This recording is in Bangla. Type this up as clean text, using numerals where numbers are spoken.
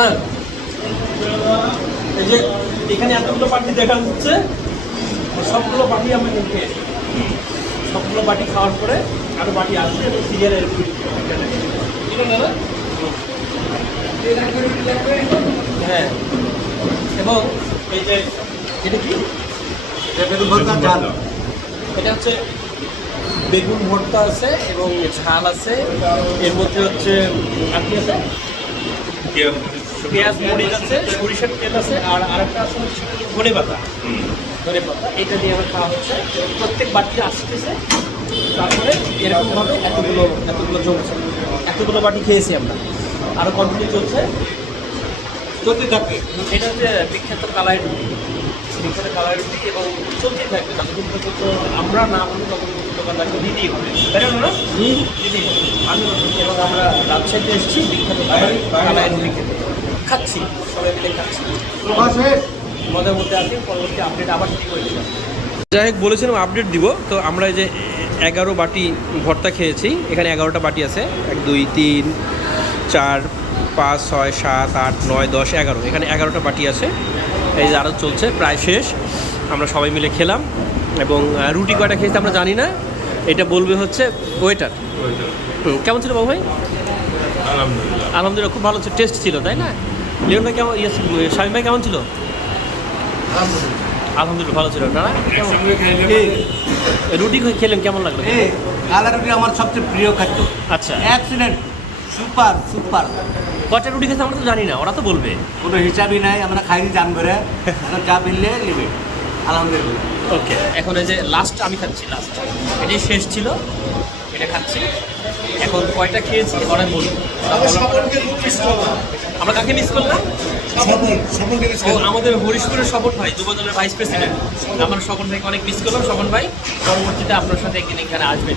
না এই যে এখানে এতগুলো পার্টি দেখা যাচ্ছে, সবগুলো পার্টি আমরা খেয়েছি। সবগুলো বাটি খাওয়ার পরে আরো বাটি আসবে এবং সিরিয়ালের হ্যাঁ। এবং এই যে এটা কি বেগুন ভর্তা ঝাল, এটা হচ্ছে বেগুন ভর্তা আছে এবং ঝাল আছে, এর মধ্যে হচ্ছে আপনি আছে পেঁয়াজ মরিচ আছে, সরিষার তেল আছে, আর আরেকটা আছে হচ্ছে ধনে পাতা। ধনে পাতা এটা দিয়ে আমার খাওয়া হচ্ছে, প্রত্যেক বাটিতে আসতেছে। তারপরে এরকমভাবে এতগুলো জমছে, এতগুলো বাটি খেয়েছি আমরা, আরও কন্টিনিউ চলছে, চলতে থাকবে। এটা হচ্ছে বিখ্যাত কালাই রুটি, বিখ্যাত কালাই রুটি, এবং চলতেই থাকবে যতদিন পর্যন্ত আমরা না বলি ততদিন দোকানদারকে দিতেই হবে, তাই না? দিতেই হবে। এবং আমরা রাজশাহীতে এসেছি বিখ্যাত কালাই রুটি খেতে, খাচ্ছি, সবাই মিলে খাচ্ছি, মজার মধ্যে আছি। পরবর্তী আপডেট আবার ঠিক হয়ে যাবে। যাই হোক, বলেছিলাম আপডেট দিব। তো আমরা এই যে 11 বাটি ভর্তা খেয়েছি, এখানে 11টা বাটি আছে, 1 2 3 4 5 6 7 8 9 10 11, এখানে 11টা বাটি আছে। এই যে আরও চলছে, প্রায় শেষ। আমরা সবাই মিলে খেলাম এবং রুটি কয়টা খেয়েছি আমরা জানি না, এটা বলবে হচ্ছে ওয়েটার। কেমন ছিল বাবু ভাই? আলহামদুলিল্লাহ খুব ভালো ছিল, টেস্ট ছিল, তাই না? লিওন ভাই কেমন, শামীম ভাই কেমন ছিল? আলহামদুলিল্লাহ ভালো ছিল না? রুটি খেলেন, কেমন লাগলো? কালা রুটি আমার সবচেয়ে প্রিয় খাদ্য। আচ্ছা, এক্সিলেন্ট, সুপার সুপার। কয়টা রুটি খেতে আমরা তো জানি না, ওরা তো বলবে। কোনো হিসাবই নাই, আমরা খাইনি দাম করে, এখন যা মিললে নেবে। আলহামদুলিল্লাহ। ওকে, এখন এই যে লাস্ট আমি খাচ্ছি, লাস্ট এটাই শেষ ছিল, এটা খাচ্ছি। এখন কয়টা খেয়েছি ওরা বলবো। আমরা কাকে মিস করলাম? ও আমাদের হরিশপুরের স্বপন ভাই, যুবদলের ভাইস প্রেসিডেন্ট। আমরা স্বপন ভাইকে অনেক মিস করলাম। স্বপন ভাই পরবর্তীতে আপনার সাথে একদিন এখানে আসবেন।